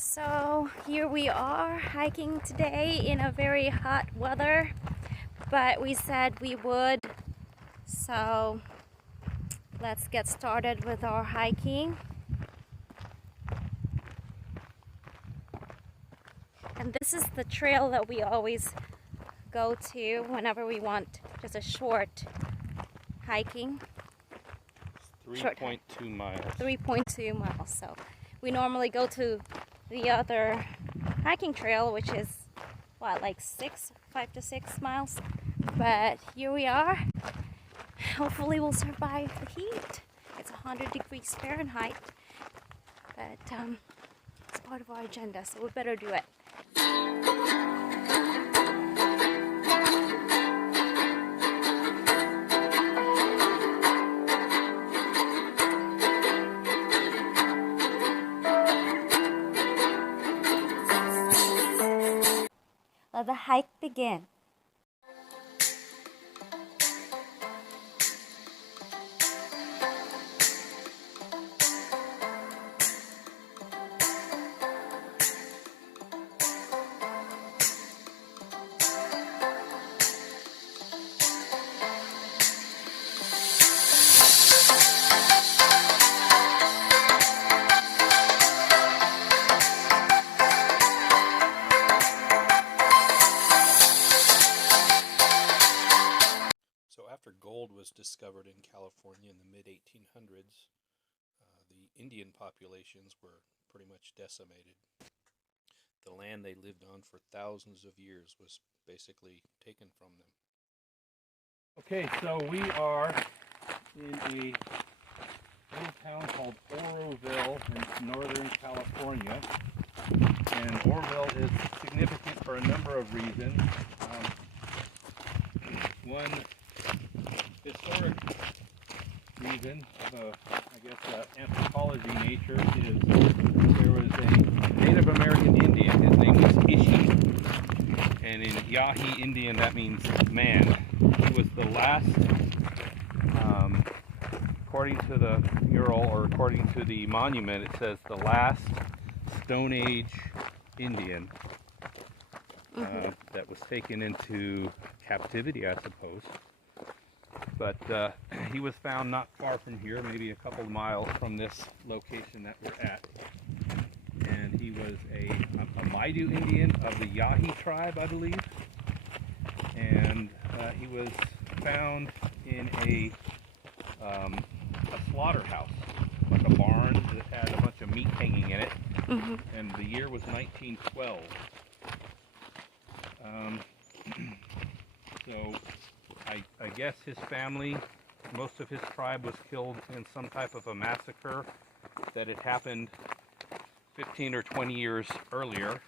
So here we are hiking today in a very hot weather, but we said we would. So let's get started with our hiking. And this is the trail that we always go to whenever we want just a short hiking. 3.2 miles. 3.2 miles. So we normally go to the other hiking trail, which is what, like 5 to 6 miles. But here we are. Hopefully we'll survive the heat. It's 100 degrees Fahrenheit, but it's part of our agenda, so we better do it. Let the hike begin. After gold was discovered in California in the mid-1800s, the Indian populations were pretty much decimated. The land they lived on for thousands of years was basically taken from them. Okay, so we are in a little town called Boroughfarm in northern California. And Oroville is significant for a number of reasons. One historic reason of anthropology nature is there was a Native American Indian. His name was Ishi, and in Yahi Indian that means man. He was the last, according to the mural or according to the monument, it says the last Stone Age Indian that was taken into captivity, I suppose. But he was found not far from here, maybe a couple of miles from this location that we're at. And he was a Maidu Indian of the Yahi tribe, I believe. And he was found in a slaughterhouse, like a barn that had a bunch of meat hanging in it. And the year was 1912. So I guess his family, most of his tribe was killed in some type of a massacre that had happened 15 or 20 years earlier.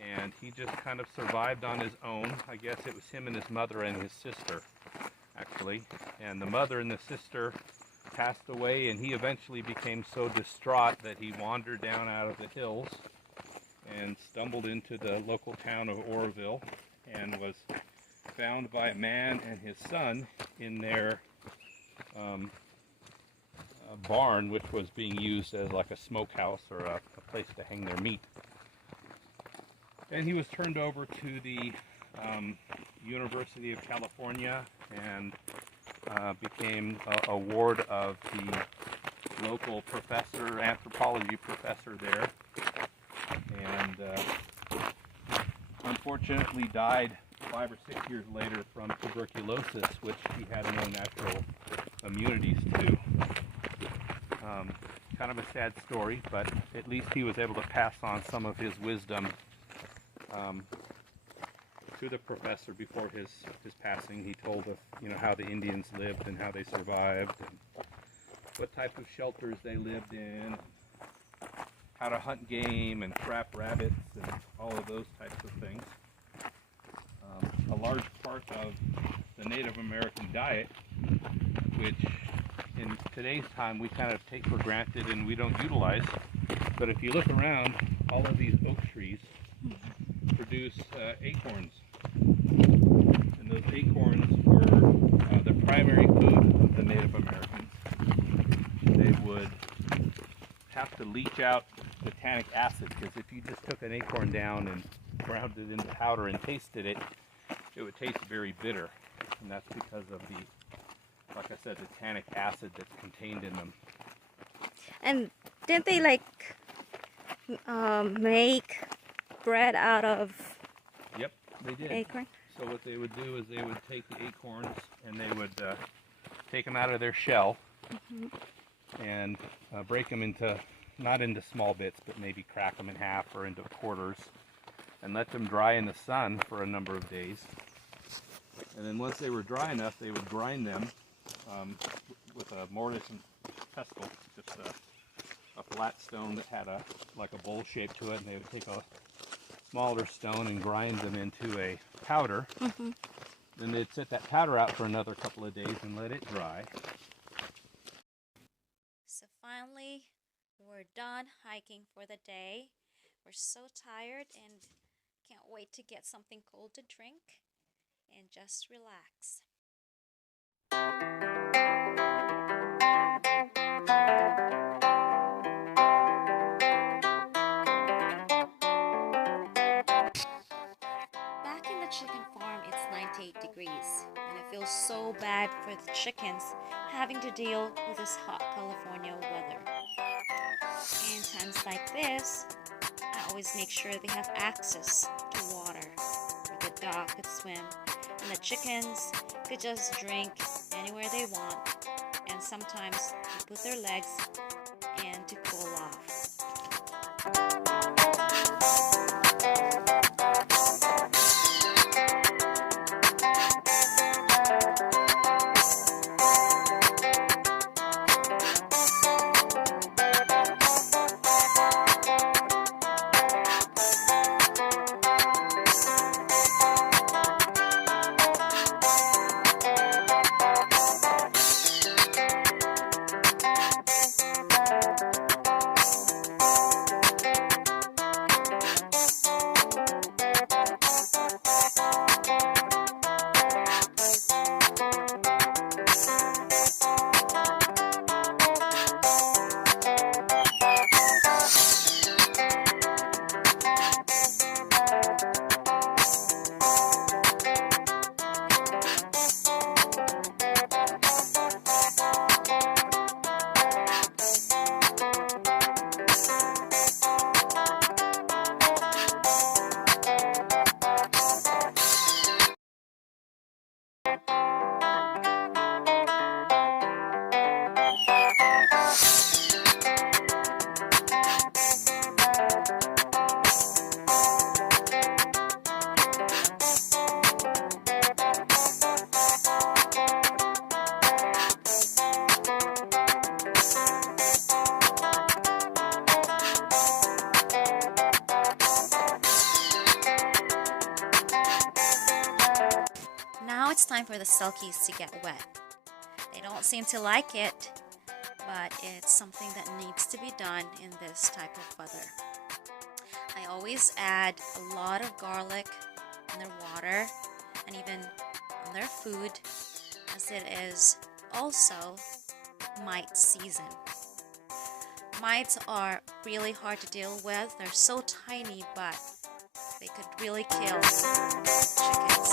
And he just kind of survived on his own. I guess it was him and his mother and his sister, actually. And the mother and the sister passed away, and he eventually became so distraught that he wandered down out of the hills and stumbled into the local town of Oroville and was found by a man and his son in their barn, which was being used as like a smokehouse or a place to hang their meat. And he was turned over to the University of California and became a ward of the local professor, anthropology professor there, and unfortunately died 5 or 6 years later from tuberculosis, which he had no natural immunities to. Kind of a sad story, but at least he was able to pass on some of his wisdom to the professor before his passing. He told us, how the Indians lived and how they survived, and what type of shelters they lived in, how to hunt game and trap rabbits, and all of those types of things. A large part of the Native American diet, which in today's time we kind of take for granted and we don't utilize, but if you look around, all of these oak trees produce acorns, and those acorns were the primary food of the Native Americans. They would have to leach out the tannic acid, because if you just took an acorn down and ground it into powder and tasted it, it would taste very bitter. And that's because of the, like I said, the tannic acid that's contained in them. And didn't they like make bread out of Yep, they did. acorn? So what they would do is they would take the acorns and they would take them out of their shell and break them into, not into small bits, but maybe crack them in half or into quarters and let them dry in the sun for a number of days. And then once they were dry enough, they would grind them with a mortise and pestle, just a flat stone that had like a bowl shape to it, and they would take a smaller stone and grind them into a powder. Then they'd set that powder out for another couple of days and let it dry. So finally, we're done hiking for the day. We're so tired and can't wait to get something cold to drink and just relax. Back in the chicken farm, it's 98 degrees, and it feels so bad for the chickens having to deal with this hot California weather. In times like this, I always make sure they have access to water where the dog could swim, and the chickens could just drink anywhere they want, and sometimes they put their legs in to cool off. Now it's time for the selkies to get wet. They don't seem to like it, but it's something that needs to be done in this type of weather. I always add a lot of garlic in their water and even on their food, as it is also mite season. Mites are really hard to deal with. They're so tiny, but they could really kill chickens.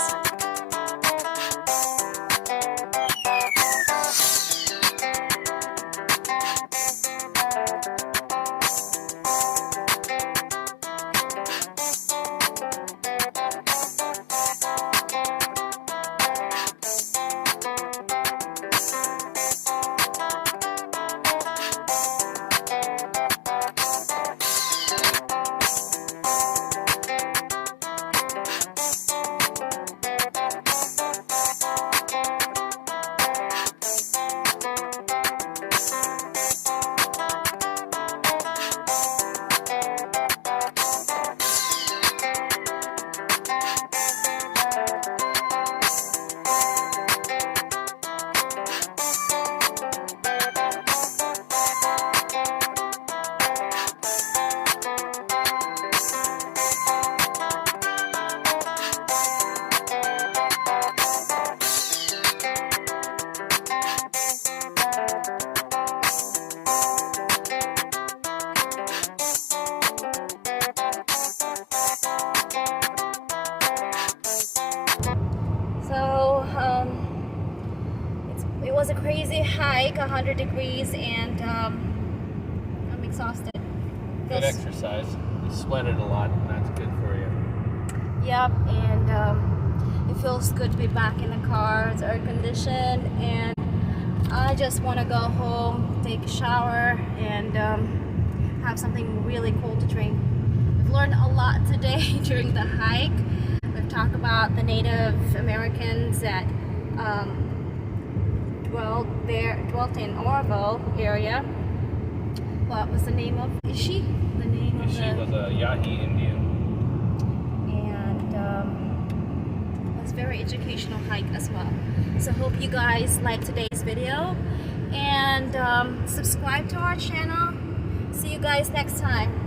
was a crazy hike, 100 degrees, and I'm exhausted. Good exercise. You sweated a lot, and that's good for you. Yep, and it feels good to be back in the car. It's air conditioned, and I just want to go home, take a shower, and have something really cool to drink. We've learned a lot today during the hike. We've talked about the Native Americans that dwelt in Orville area. What was the name of Ishi? The name of She was a Yahi Indian. And it was a very educational hike as well. So hope you guys like today's video, and subscribe to our channel. See you guys next time.